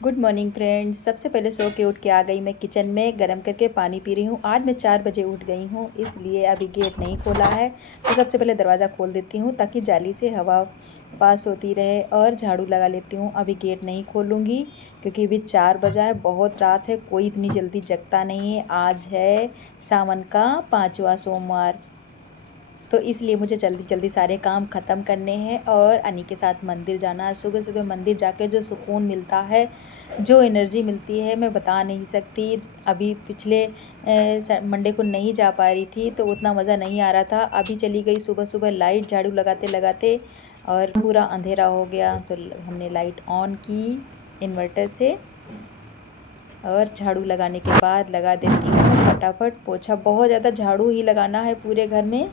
Good morning friends. सबसे पहले सो के उठ के आ गई मैं किचन में, गरम करके पानी पी रही हूँ। आज मैं 4 बजे उठ गई हूँ, इसलिए अभी गेट नहीं खोला है। तो सबसे पहले दरवाज़ा खोल देती हूँ ताकि जाली से हवा पास होती रहे, और झाड़ू लगा लेती हूँ। अभी गेट नहीं खोलूँगी क्योंकि अभी 4 बजा है, बहुत रात है, कोई इतनी जल्दी जगता नहीं है। आज है सावन का 5वां सोमवार, तो इसलिए मुझे जल्दी जल्दी सारे काम ख़त्म करने हैं और अनी के साथ मंदिर जाना है। सुबह सुबह मंदिर जाके जो सुकून मिलता है, जो एनर्जी मिलती है, मैं बता नहीं सकती। अभी पिछले मंडे को नहीं जा पा रही थी तो उतना मज़ा नहीं आ रहा था। अभी चली गई सुबह सुबह लाइट झाड़ू लगाते लगाते, और पूरा अंधेरा हो गया। तो हमने लाइट ऑन की इन्वर्टर से, और झाड़ू लगाने के बाद लगा देती हूँ फटाफट पोछा। बहुत ज़्यादा झाड़ू ही लगाना है पूरे घर में।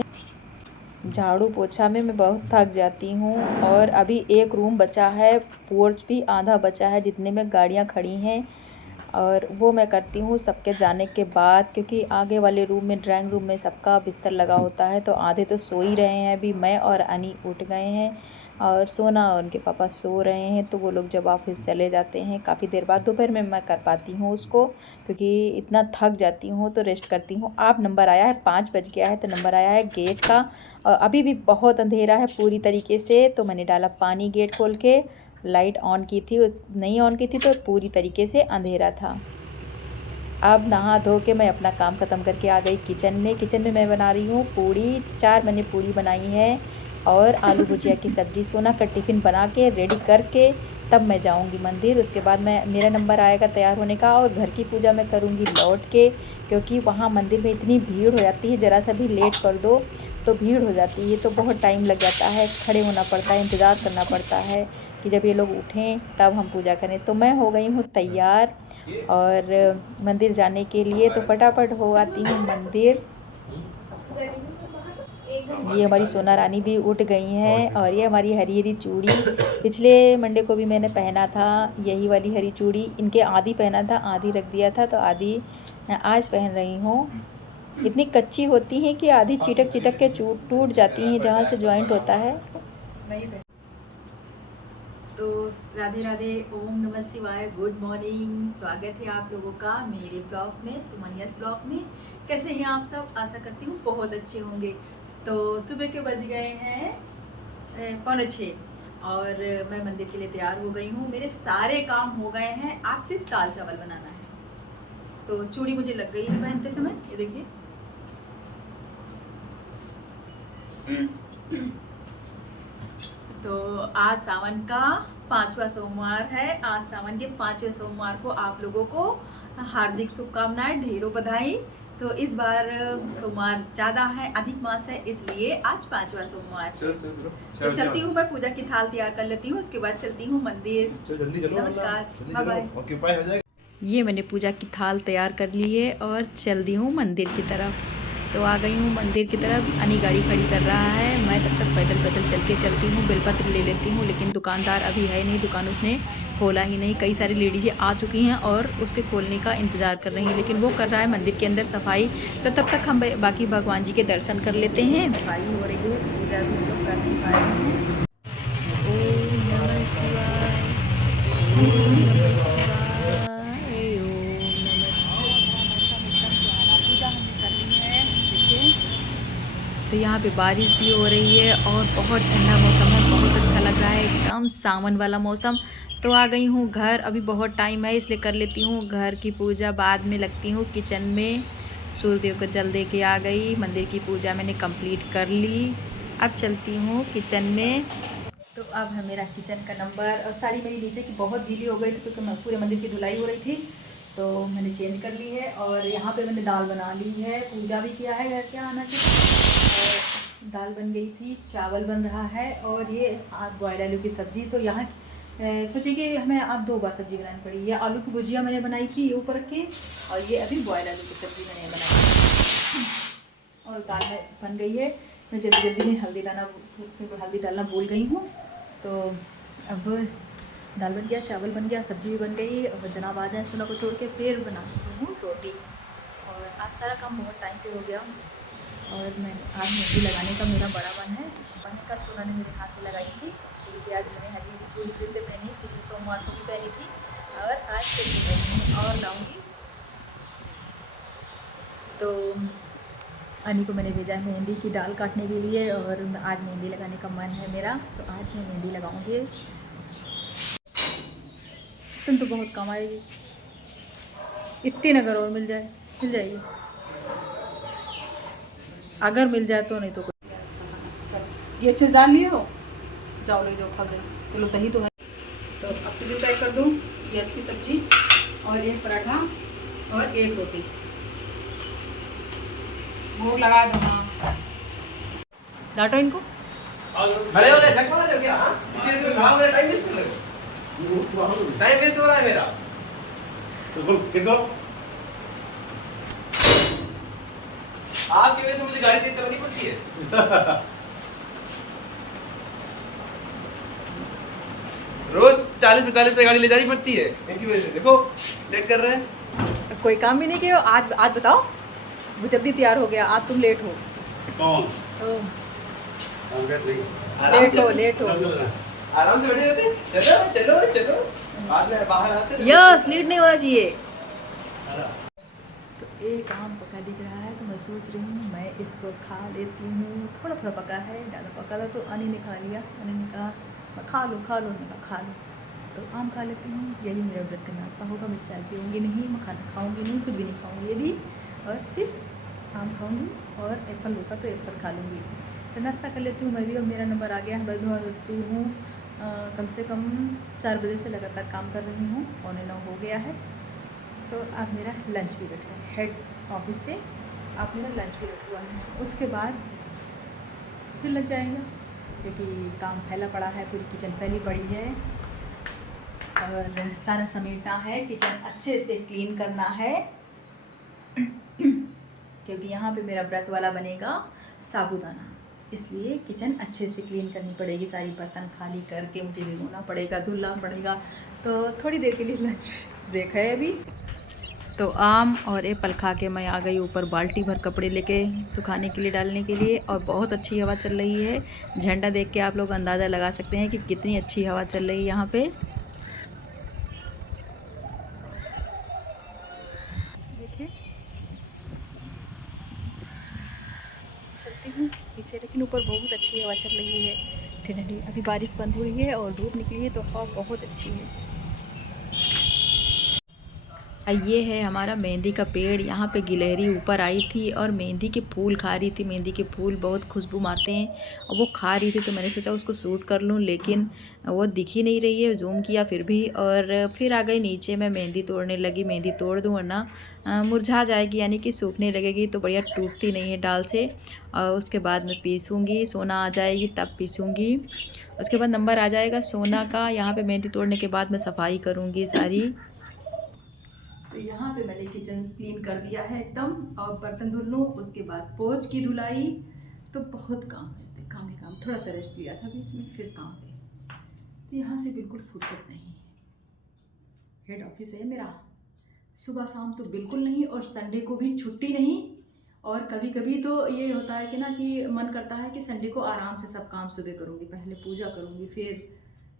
झाड़ू पोछा में मैं बहुत थक जाती हूँ। और अभी एक रूम बचा है, पोर्च भी आधा बचा है जितने में गाड़ियाँ खड़ी हैं, और वो मैं करती हूँ सबके जाने के बाद। क्योंकि आगे वाले रूम में, ड्राइंग रूम में सबका बिस्तर लगा होता है, तो आधे तो सो ही रहे हैं। अभी मैं और अनी उठ गए हैं, और सोना और उनके पापा सो रहे हैं। तो वो लोग जब ऑफिस चले जाते हैं काफ़ी देर बाद, दोपहर में मैं कर पाती हूँ उसको, क्योंकि इतना थक जाती हूँ तो रेस्ट करती हूँ। आप नंबर आया है, 5 बज गया है, तो नंबर आया है गेट का। और अभी भी बहुत अंधेरा है पूरी तरीके से, तो मैंने डाला पानी गेट खोल के। लाइट ऑन की थी, उस नहीं ऑन की थी तो पूरी तरीके से अंधेरा था। अब नहा धो के मैं अपना काम ख़त्म करके आ गई किचन में। किचन में मैं बना रही हूँ पूड़ी। 4 मैंने पूड़ी बनाई है, और आलू भुजिया की सब्ज़ी। सोना का टिफ़िन बना के रेडी करके तब मैं जाऊँगी मंदिर। उसके बाद मेरा नंबर आएगा तैयार होने का, और घर की पूजा मैं करूँगी लौट के। क्योंकि वहाँ मंदिर में इतनी भीड़ हो जाती है, ज़रा सा भी लेट कर दो तो भीड़ हो जाती है, तो बहुत टाइम लग जाता है, खड़े होना पड़ता है, इंतज़ार करना पड़ता है कि जब ये लोग उठें तब हम पूजा करें। तो मैं हो गई हूँ तैयार और मंदिर जाने के लिए, तो फटाफट हो आती हूँ मंदिर। ये हमारी सोना रानी भी उठ गई हैं, और ये हमारी हरी हरी चूड़ी, पिछले मंडे को भी मैंने पहना था यही वाली हरी चूड़ी। इनके आधी पहना था, आधी रख दिया था, तो आधी आज पहन रही हूँ। इतनी कच्ची होती हैं कि आधी चिटक चिटक के टूट जाती हैं जहाँ से जॉइंट होता है। तो राधे राधे, ओम नमः शिवाय, गुड मॉर्निंग। स्वागत है आप लोगों का मेरे ब्लॉग में, सुमनियास ब्लॉग में। कैसे हैं आप सब? आशा करती हूँ बहुत अच्छे होंगे। तो सुबह के बज गए हैं 5:45, और मैं मंदिर के लिए तैयार हो गई हूँ। मेरे सारे काम हो गए हैं, आप सिर्फ दाल चावल बनाना है। तो चूड़ी मुझे लग गई है पहनते समय, ये देखिए। तो आज सावन का 5वां सोमवार है। आज सावन के 5वें सोमवार को आप लोगों को हार्दिक शुभकामनाएं, ढेरों बधाई। तो इस बार सोमवार ज़्यादा है, अधिक मास है, इसलिए आज 5वां सोमवार। तो चलती हूँ, मैं पूजा की थाल तैयार कर लेती हूँ, उसके बाद चलती हूँ मंदिर। नमस्कार, बाय बाय। ये मैंने पूजा की थाल तैयार कर ली है और चल दी हूँ मंदिर की तरफ। तो आ गई हूँ मंदिर की तरफ। अनी गाड़ी खड़ी कर रहा है, मैं तब तक पैदल पैदल चल के चलती हूँ। बेलपत्र ले लेती हूँ, लेकिन दुकानदार अभी है नहीं, दुकान उसने खोला ही नहीं। कई सारी लेडीज़ें आ चुकी हैं और उसके खोलने का इंतज़ार कर रही हैं, लेकिन वो कर रहा है मंदिर के अंदर सफाई। तो तब तक हम बाकी भगवान जी के दर्शन कर लेते हैं। सफाई हो रही है, पूजा भी लोग कर नहीं पाए हैं। ओम नमः शिवाय, ओम नमः शिवाय, ओम नमः। तो यहाँ पे बारिश भी हो रही है और बहुत ठंडा मौसम है, बहुत अच्छा लग रहा है, एकदम सावन वाला मौसम। तो आ गई हूँ घर, अभी बहुत टाइम है इसलिए कर लेती हूँ घर की पूजा, बाद में लगती हूँ किचन में। सूर्यदेव को जल दे के आ गई। मंदिर की पूजा मैंने कंप्लीट कर ली। अब चलती हूँ किचन में। तो अब है मेरा किचन का नंबर। और साड़ी मेरी नीचे की बहुत गीली हो गई थी क्योंकि मैं पूरे मंदिर की धुलाई हो रही थी, तो मैंने चेंज कर ली है। और यहाँ पे मैंने दाल बना ली है, पूजा भी किया है घर के आना के। और दाल बन गई थी, चावल बन रहा है, और ये बॉयल आलू की सब्ज़ी। तो यहाँ सोचिए कि हमें अब 2 बार सब्ज़ी बनानी पड़ी। ये आलू की भुजिया मैंने बनाई थी ये ऊपर के, और ये अभी बॉयल आलू की सब्ज़ी मैंने बनाई, और दाल बन गई है। मैं जल्दी जल्दी में हल्दी डालना भूल गई हूँ। तो अब दाल बन गया, चावल बन गया, सब्ज़ी भी बन गई, और जनाब आ जाए सोना को छोड़ के, फिर बनाती हूँ रोटी। और आज सारा काम बहुत टाइम पे हो गया, और मैं आज मेहंदी लगाने का मेरा बड़ा मन है। मैंने कल सोना ने मेरे हाथ में लगाई थी, क्योंकि आज मैंने हरी हरी चूड़ी फिर से पहनी, पिछले सोमवार को भी पहनी थी। और आज फिर और लाऊंगी। तो अनी को मैंने भेजा है मेहंदी की डाल काटने के लिए, और आज मेहंदी लगाने का मन है मेरा, तो आज मैं मेहंदी लगाऊंगी। तुम तो बहुत कम आएगी, इतनी अगर और मिल जाए, मिल जाएगी, अगर मिल जाए तो, नहीं तो चलो। ये अच्छे से डाल लिए हो, जाओ ले जाओ खा गए, चलो तही तो है। तो अब तो पैक कर दूँ, गैस की सब्जी और एक पराठा और एक रोटी, भोग लगा दो। हाँ डांटो इनको। खड़े हो गए, थक पा रहे हो क्या? हाँ, इतनी देर में भाग, मेरा टाइम वेस्ट कर रहे हो। टाइम वेस्ट हो रहा है मेरा। किनको आपकी वजह से मुझे गाड़ी तेज चलानी पड़ती है। रोज 40-45 पे गाड़ी ले जानी पड़ती है इनकी वजह से। देखो लेट कर रहे हैं। कोई काम भी नहीं किया आज बताओ, वो जल्दी तैयार हो गया, आज तुम लेट हो। कौन? लेट हो। आराम से बैठे रहते। चलो चलो चलो, बाद में बाहर आते। यस, लेट नहीं होना चाहिए। तो एक आम पका दिख रहा है, तो मैं सोच रही हूँ मैं इसको खा लेती हूँ। थोड़ा थोड़ा पका है, ज़्यादा पका था तो अनी ने खा लिया। अनी ने कहा मैं खा लो, मैं कहा खा लो, तो आम खा लेती हूँ। यही मेरा व्रत का नाश्ता होगा। मैं चाय पीऊँगी नहीं, मैं खाना खाऊँगी नहीं, कुछ भी नहीं खाऊँगी ये भी, और सिर्फ आम खाऊँगी, और एप्पल होगा तो एप्पल खा लूँगी। तो नाश्ता कर लेती हूँ मैं भी। और मेरा नंबर आ गया है, मैं उठती हूँ कम से कम 4 बजे से लगातार काम कर रही हूँ, 8:45 हो गया है। तो अब मेरा लंच पीरियड है, हेड ऑफिस से अब मेरा लंच पीरियड हुआ है। उसके बाद फिर लंच आएगा, क्योंकि काम फैला पड़ा है, पूरी किचन फैली पड़ी है, और सारा समेटना है, किचन अच्छे से क्लीन करना है। क्योंकि यहाँ पे मेरा व्रत वाला बनेगा साबूदाना, इसलिए किचन अच्छे से क्लीन करनी पड़ेगी। सारी बर्तन खाली करके मुझे भिगोना पड़ेगा, धुलना पड़ेगा। तो थोड़ी देर के लिए लंच ब्रेक है अभी। तो आम और एप्पल खा के मैं आ गई ऊपर बाल्टी भर कपड़े लेके सुखाने के लिए, डालने के लिए। और बहुत अच्छी हवा चल रही है। झंडा देख के आप लोग अंदाज़ा लगा सकते हैं कि कितनी अच्छी हवा चल रही है यहाँ पे। देखिए चलती हूँ पीछे, लेकिन ऊपर बहुत अच्छी हवा चल रही है, ठंडी। अभी बारिश बंद हुई है और धूप निकली है, तो हवा बहुत अच्छी है। ये है हमारा मेहंदी का पेड़। यहाँ पे गिलहरी ऊपर आई थी और मेहंदी के फूल खा रही थी। मेहंदी के फूल बहुत खुशबू मारते हैं, और वो खा रही थी, तो मैंने सोचा उसको शूट कर लूँ, लेकिन वो दिख ही नहीं रही है। जूम किया फिर भी, और फिर आ गई नीचे। मैं मेहंदी तोड़ने लगी। मेहंदी तोड़ दूँ वरना मुरझा जाएगी, यानी कि सूखने लगेगी तो बढ़िया टूटती नहीं है डाल से। और उसके बाद मैं पीसूँगी, सोना आ जाएगी तब पीसूँगी। उसके बाद नंबर आ जाएगा सोना का। यहाँ पे मेहंदी तोड़ने के बाद मैं सफाई करूँगी सारी। तो यहाँ पे मैंने किचन क्लीन कर दिया है एकदम, और बर्तन धुल लूँ, उसके बाद पोंछ की धुलाई। तो बहुत काम है, काम ही काम। थोड़ा सा रेस्ट लिया था बीच में, फिर काम है। तो यहाँ से बिल्कुल फुर्सत नहीं है। हेड ऑफिस है मेरा, सुबह शाम तो बिल्कुल नहीं, और संडे को भी छुट्टी नहीं। और कभी कभी तो ये होता है कि ना, कि मन करता है कि संडे को आराम से सब काम सुबह करूँगी, पहले पूजा करूँगी फिर।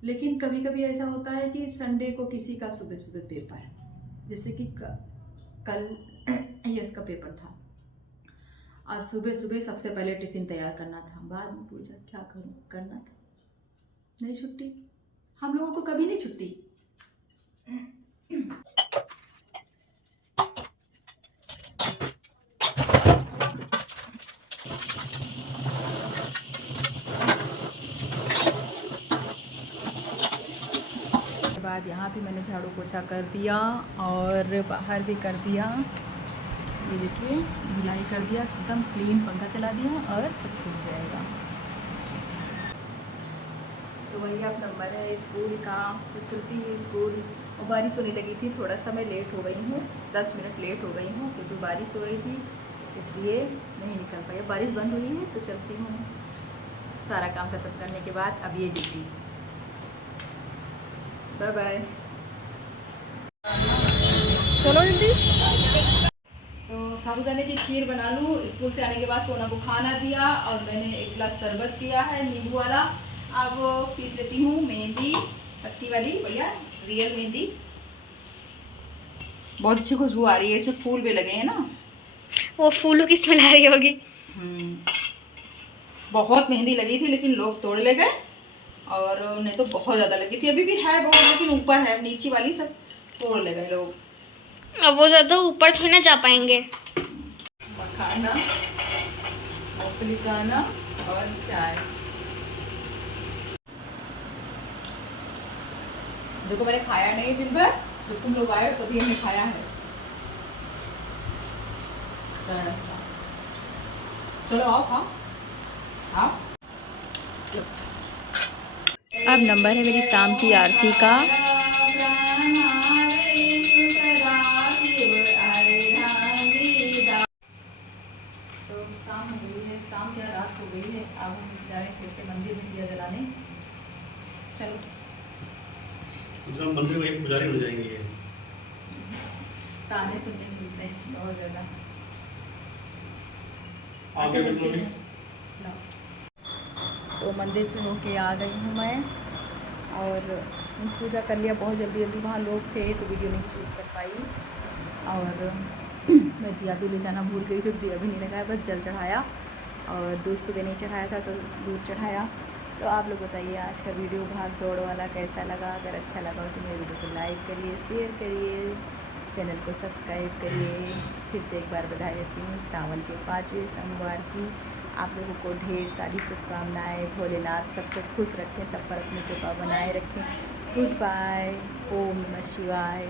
लेकिन कभी कभी ऐसा होता है कि संडे को किसी का सुबह सुबह पेपर है, जैसे कि कल यस का पेपर था। आज सुबह सुबह सबसे पहले टिफ़िन तैयार करना था, बाद में पूछा क्या करूँ, करना था। नहीं छुट्टी, हम लोगों को कभी नहीं छुट्टी। बाद यहाँ भी मैंने झाड़ू पोछा कर दिया, और बाहर भी कर दिया। ये देखिए धुलाई कर दिया, एकदम क्लीन, पंखा चला दिया, और सब सूख जाएगा। तो वही अब नंबर है स्कूल का। तो चलती है स्कूल, और बारिश होने लगी थी। थोड़ा सा मैं लेट हो गई हूँ, 10 मिनट लेट हो गई हूँ, क्योंकि बारिश हो रही थी, इसलिए नहीं निकल पाई। बारिश बंद हुई है तो चलती हूँ। सारा काम खत्म करने के बाद अब ये ड्यूटी। बाय बाय, चलो जल्दी। तो साबूदाने की खीर बना लूँ। स्कूल से आने के बाद सोना को खाना दिया, और मैंने एक गिलास शरबत पिया है नींबू वाला। अब पीस लेती हूँ मेहंदी, पत्ती वाली, बढ़िया रियल मेहंदी। बहुत अच्छी खुशबू आ रही है, इसमें फूल भी लगे हैं ना। वो फूलों की स्मेल आ रही होगी। बहुत मेहंदी लगी थी लेकिन लोग तोड़ ले गए, और उन्हें तो बहुत ज़्यादा लगी थी, अभी भी है बहुत लेकिन ऊपर है, नीचे वाली सब तोड़ ले गए लोग। अब वो ज़्यादा ऊपर थोड़ी ना जा पाएंगे। मखाना, मूंगफली का दाना और चाय। देखो मैंने खाया नहीं दिन भर, जब तुम लोग आए हो तभी हमने खाया है। चलो आओ खाओ आओ। अब नंबर है मेरी शाम की आरती का। तो शाम हो गई है, शाम क्या रात हो गई है। अब हम जा रहे हैं फिर से मंदिर में दिया जलाने। चलो तो मंदिर में पुजारी हो जाएंगे। ताने सुनने मिलते हैं बहुत ज़्यादा। आगे तो मंदिर से होके आ गई हूँ मैं, और पूजा कर लिया बहुत जल्दी जल्दी, वहाँ लोग थे तो वीडियो नहीं शूट कर पाई। और मैं दिया भी ले जाना भूल गई, तो दिया भी नहीं लगाया, बस जल चढ़ाया और दूध सुबह नहीं चढ़ाया था तो दूध चढ़ाया। तो आप लोग बताइए आज का वीडियो भाग दौड़ वाला कैसा लगा। अगर अच्छा लगा हो तो मेरे वीडियो को लाइक करिए, शेयर करिए, चैनल को सब्सक्राइब करिए। फिर से एक बार बधाई देती हूँ सावन के 5वें सोमवार की। आप लोगों को ढेर सारी शुभकामनाएं। भोलेनाथ सबको खुश रखें, सब पर अपनी कृपा बनाए रखें। Good bye. ओम नमः शिवाय।